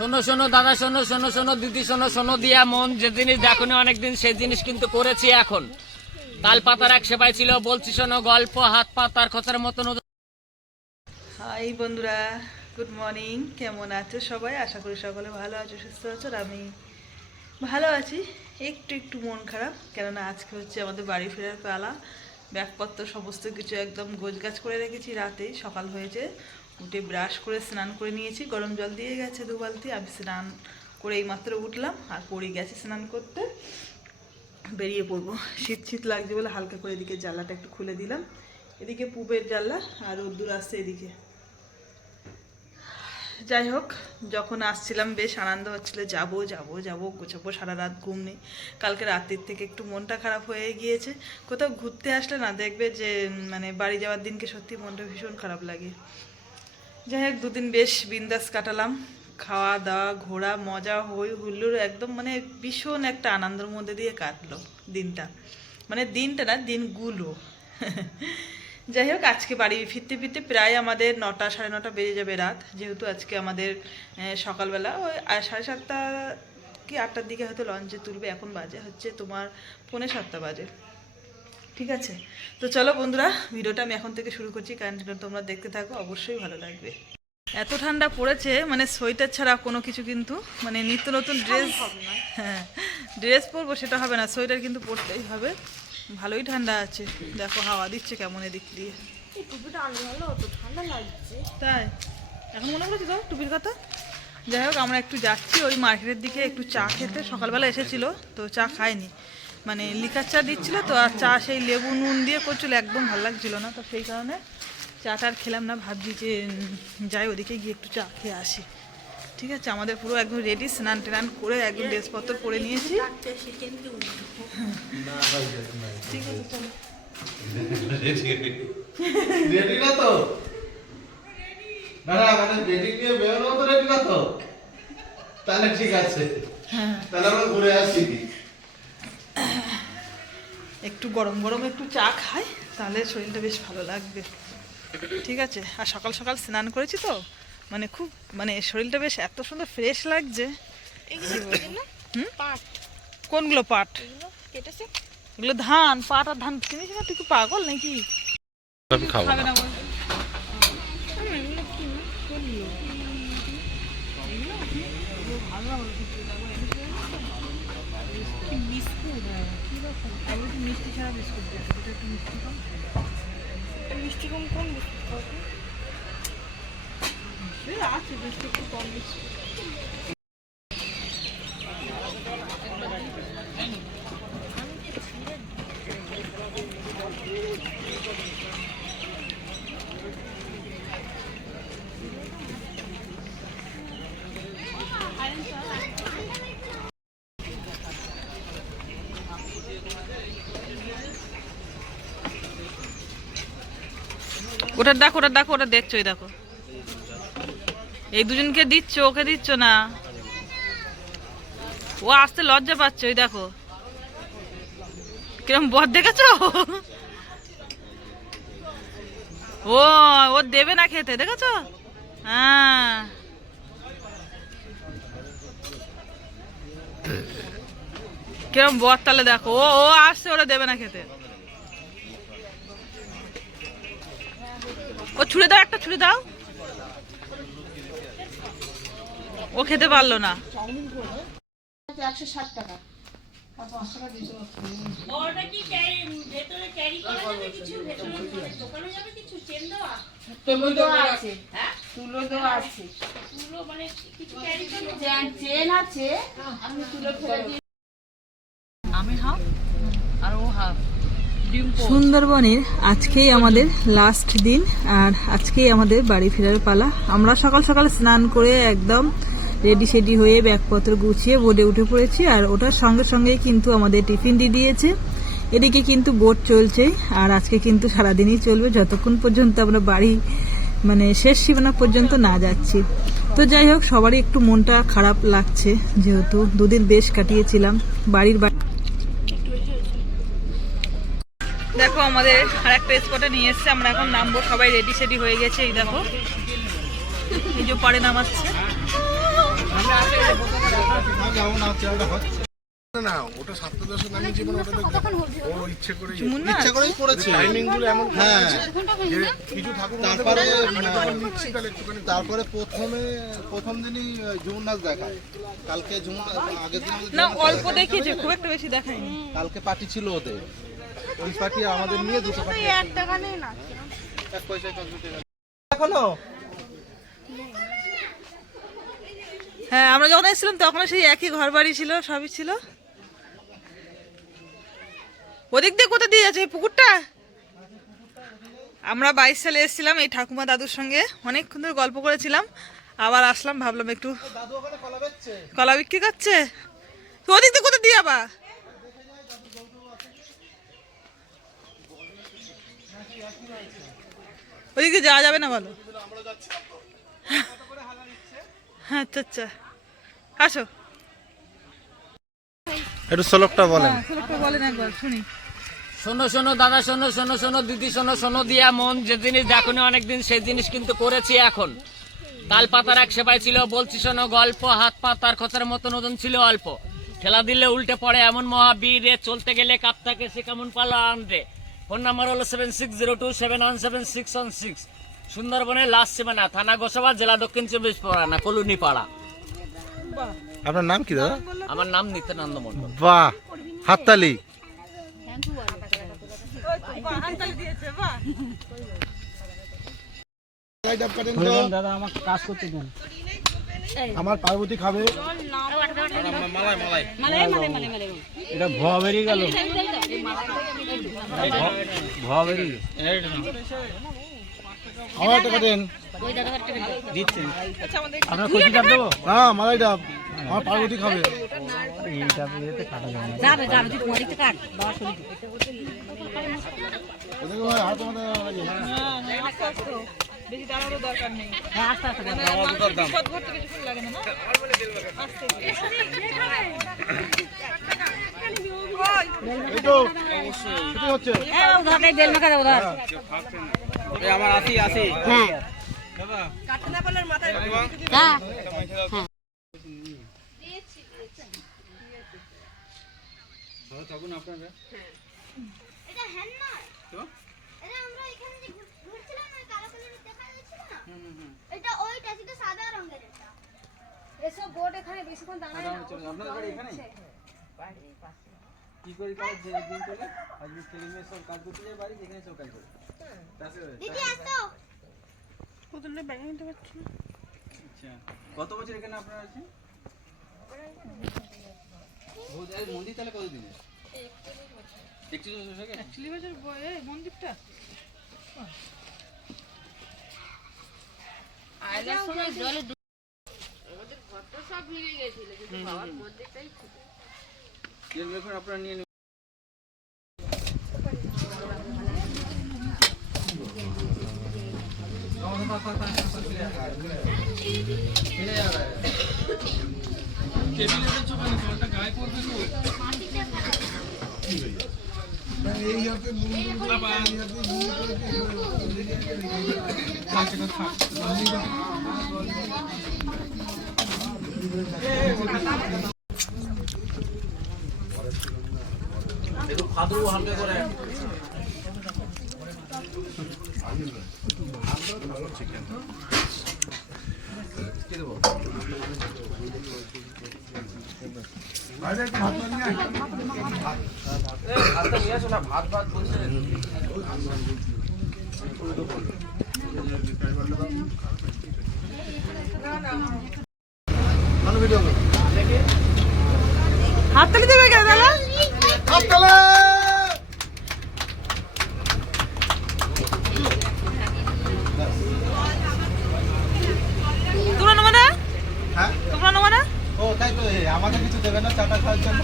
শোনো শোনো, দাদা, শোনো শোনো শোনো, দিদি, শোনো শোনো, দিয়া মন, যে জিনিস দেখনি অনেকদিন, সেই জিনিস কিন্তু করেছি এখন। তাল পাতার এক সেবাই ছিল, বলছি, শোনো, গল্প, হাত পাতার খোঁচার মতন হাই বন্ধুরা, গুড মর্নিং, কেমন আছো সবাই? আশা করি সকলে ভালো আছো, সুস্থ আছো আমি ভালো আছি। একটু একটু মন খারাপ, কেননা আজকে হচ্ছে আমাদের বাড়ি ফেরার পালা। ব্যাগপত্র, সমস্ত কিছু একদম গোছগাছ করে রেখেছি রাতেই, সকাল হয়েছে। উঠে ব্রাশ করে স্নান করে নিয়েছি। গরম জল দিয়ে গেছে দু বালতি। আমি স্নান করে এইমাত্র উঠলাম আর পড়ে গেছি স্নান করতে। বেরিয়ে পড়ব। শীত শীত লাগছে বলে হালকা করে এদিকে জানলাটা একটু খুলে দিলাম। এদিকে পুবের জানলা আর রোদ্দুর আসছে এদিকে। যাই হোক, যখন আসছিলাম বেশ আনন্দ হচ্ছিল। যাব যাব যাব, গোছাবো, সারা রাত ঘুম নেই। কালকে রাতের থেকে একটু মনটা খারাপ হয়ে গিয়েছে। কোথাও ঘুরতে আসলে না, দেখবে যে মানে বাড়ি যাওয়ার দিনকে সত্যি মনটা ভীষণ খারাপ লাগে। যাই হোক দুদিন বেশ বিন্দাস কাটালাম। খাওয়া দাওয়া, ঘোরা, মজা, হই হুল্লোর একদম মানে ভীষণ একটা আনন্দের মধ্যে দিয়ে কাটলো দিনটা। মানে দিনটা না, দিনগুলো। যাই হোক আজকে বাড়ি ফিরতে ফিরতে প্রায় আমাদের নটা, সাড়ে নটা বেজে যাবে রাত। যেহেতু আজকে আমাদের সকালবেলা, ওই সাড়ে সাতটা কি আটটার দিকে হয়তো লঞ্চে তুলবে, এখন বাজে হচ্ছে তোমার পৌনে সাতটা বাজে। ঠিক আছে? তো চলো বন্ধুরা ভিডিওটা আমি এখন থেকে শুরু করছি কন্টিনিউ তোমরা দেখতে থাকো অবশ্যই ভালো লাগবে। এত ঠান্ডা পড়েছে মানে সোয়েটার ছাড়া কোনো কিছু কিন্তু মানে নিত্য নতুন ড্রেস হ্যাঁ ড্রেস পরবো সেটা হবে না সোয়েটার কিন্তু পরতেই হবে। ভালোই ঠান্ডা আছে দেখো হাওয়া দিচ্ছে কেমন এদিক দিয়ে। এই টুপিটা আনলে ভালো হতো ঠান্ডা লাগছে। তাই? এখন মনে করেছি তো টুপির কথা? যাই হোক আমরা একটু যাচ্ছি ওই মার্কেটের দিকে একটু চা খেতে সকালবেলা এসেছিল তো চা খায়নি মানে লিকার চা দিচ্ছিল তো আর চা সেই লেবু নুন দিয়ে করছিল একদম ভালো লাগছিল না। তো সেই কারণে চাটা আর খেলাম না ভাবছি যে যাই ওদিকে গিয়ে একটু চা খেয়ে আসি। ঠিক আছে আমাদের পুরো একদম রেডি স্নান টেনান করে একদম ড্রেসপত্র পরে নিয়েছি। ঠিক আছে চলো। রেডি না তো? না না মানে বেডিং নিয়ে বেরোনো তো রেডি না তো? তাহলে ঠিক আছে। হ্যাঁ। তাহলে আমরা ঘুরে আসি। একটু গরম গরম একটু চা খাই তাহলে শরীরটা বেশ ভালো লাগবে। ঠিক আছে? আর সকাল সকাল স্নান করেছি তো মানে খুব মানে শরীরটা বেশ এত সুন্দর ফ্রেশ লাগছে। কোনগুলো পাট? এগুলো ধান পাট আর ধান। চিনিস না তুই কি পাগল নাকি? খাবে না। বল? মিষ্টি কম কোন আছে বেশি একটু কম বিস্কুট ওটা দেখো ওটা দেখো, ওটা দেখছ দেখো। এই দুজনকে দিচ্ছ, ওকে দিচ্ছ না। ও আসতে লজ্জা পাচ্ছে, ওই দেখো। কিরম বদ দেখেছ? ও ও দেবে না খেতে, দেখেছ? হ্যাঁ। কিরম বদ তাহলে দেখো, ও ও আসছে, ওরা দেবে না খেতে। ও ছুড়ে দাও একটা ছুড়ে দাও। ও খেতে পারল না। ওটা সুন্দরবনের আজকেই আমাদের লাস্ট দিন, আর আজকেই আমাদের বাড়ি ফেরার পালা। আমরা সকাল সকাল স্নান করে একদম রেডি সেডি হয়ে ব্যাগপত্র গুছিয়ে বোর্ডে উঠে পড়েছি, আর ওটার সঙ্গে সঙ্গে কিন্তু আমাদের টিফিন দিয়ে দিয়েছে। এদিকে কিন্তু বোট চলছে, আর আজকে কিন্তু সারাদিনই চলবে। যতক্ষণ পর্যন্ত আমরা বাড়ি মানে শেষ সীমানা পর্যন্ত না যাচ্ছি। তো যাই হোক, সবারই একটু মনটা খারাপ লাগছে, যেহেতু দুদিন বেশ কাটিয়েছিলাম। বাড়ির বা- আমাদের আর একটা স্পটে নিয়ে এসছে আমরা এখন নামবো সবাই রেডি সেডি হয়ে গেছে এই দেখো। এই যে পাড়ে নামাচ্ছে। কেমন আছে ওটা হচ্ছে না ওটা সাতটা দশের নামে জীবন ওটা দেখবে। ও ইচ্ছে করে ইচ্ছা করেই করেছে। টাইমিংগুলো এমন হ্যাঁ তারপরে মানে তারপরে প্রথমে প্রথম দিনই ঝুমুর নাচ দেখায়। কালকে ঝুমুর আগের দিন না অল্প দেখায়। দেখিয়েছে খুব একটা বেশি দেখায়নি। কালকে পার্টি ছিল ওদের। ওই পার্টি আমাদের নিয়ে দুটো পার্টি এক টাকা নেই না এক পয়সা এখনও? হ্যাঁ আমরা যখন এসেছিলাম তখন সেই একই ঘর বাড়ি ছিল সবই ছিল। ওদিক দিয়ে কোথা দিয়ে যাচ্ছে? পুকুরটা? আমরা বাইশ সালে এসেছিলাম এই ঠাকুমা দাদুর সঙ্গে। অনেকক্ষণ ধরে গল্প করেছিলাম। আবার আসলাম ভাবলাম একটু কলা কলা বিক্রি করছে। ওদিক দিয়ে কোথা দিয়ে আবার? ওদিক যাওয়া যাবে না বলো? হ্যাঁ আচ্ছা আচ্ছা। আসো। একটু সলকটা বলেন। হ্যাঁ বলেন একবার শুনি। শোনো শোনো দাদা শোনো শোনো শোনো দিদি শোনো শোনো দিয়া মন যে জিনিস দেখোনি অনেকদিন সেই জিনিস কিন্তু করেছি এখন। তাল পাতার এক সেবাই ছিল বলছি শোনো গল্প হাত পাতার খোঁচার মতন ওজন ছিল অল্প। ঠেলা দিলে উল্টে পড়ে এমন মহাবীর চলতে গেলে কাপ্তাকে সে কেমন পালো আনরে ফোন নাম্বার হলো seven six zero two seven one seven six one six সুন্দরবনের লাস্ট সীমানা থানা গোসাবা জেলা দক্ষিণ চব্বিশ পরগনা কলুনি পাড়া আপনার নাম কি দাদা? আমার নাম নিত্যানন্দ মন্ডল বাহ হাততালি। লাইট আপ করেন তো আমার পার্বতী খাবে। এটা ভুয়া বেরিয়ে গেল ভুয়া বেরিয়ে আমার একটা কাটেন দিচ্ছেন। আচ্ছা আপনার কচি ডাব দেবো? না মালাই ডাব। আমার পার্বতী খাবে। বেশি দাঁড়ানোর দরকার নেই। মানে বিপদ ঘটতে কিছুক্ষণ লাগে না না? আস্তে এই তো। ছুটি হচ্ছে। এটা হ্যান্ড না এটা আমরা এখানে যে ঘুর- ঘুরছিলাম না কালো কালারের দেখা যাচ্ছিল না এটা ওইটা সেটা সাদা রঙের এটা। এসব বোর্ড এখানে বেশিক্ষণ দাঁড়ায় না আপনার বাড়ি এখানে সব দিদি আসো। পুতুলের ব্যাগে নিতে পারছি না। কত বছর এখানে আপনারা আছেন? বহুত এই মন্দির তাহলে কতদিন? একটু বছর। হয়ে বছর বয়ে মন্দিরটা? আয়লার সময় জলে ডুব- আমাদের ঘর তো সব ভেঙে গেছিল কিন্তু বাবার মন্দিরটাই ছিল এর ব্যাপারে আপনারা নিয়ে নিন। মানু ভিডিও করো। হাততালি দেবে কেন দাদা হাততালি! তোমরা নেব না হ্যাঁ তোমরা নেব না ও তাই তো এ, আমাদের কিছু দেবে না চাটা খাওয়ার জন্য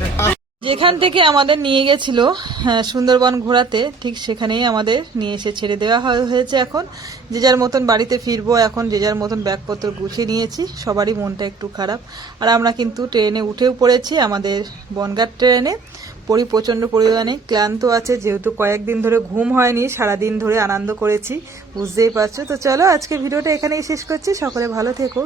যেখান থেকে আমাদের নিয়ে গেছিল হ্যাঁ, সুন্দরবন ঘোরাতে ঠিক সেখানেই আমাদের নিয়ে এসে ছেড়ে দেওয়া হয়- হয়েছে এখন। যে যার মতন বাড়িতে ফিরবো এখন যে যার মতন ব্যাগপত্র গুছিয়ে নিয়েছি সবারই মনটা একটু খারাপ। আর আমরা কিন্তু ট্রেনে উঠেও পড়েছি আমাদের বনগাঁ ট্রেনে পরি প্রচণ্ড পরিমাণে ক্লান্ত আছে যেহেতু কয়েকদিন ধরে ঘুম হয়নি সারাদিন ধরে আনন্দ করেছি বুঝতেই পারছ। তো চলো আজকে ভিডিওটা এখানেই শেষ করছি সকলে ভালো থেকো।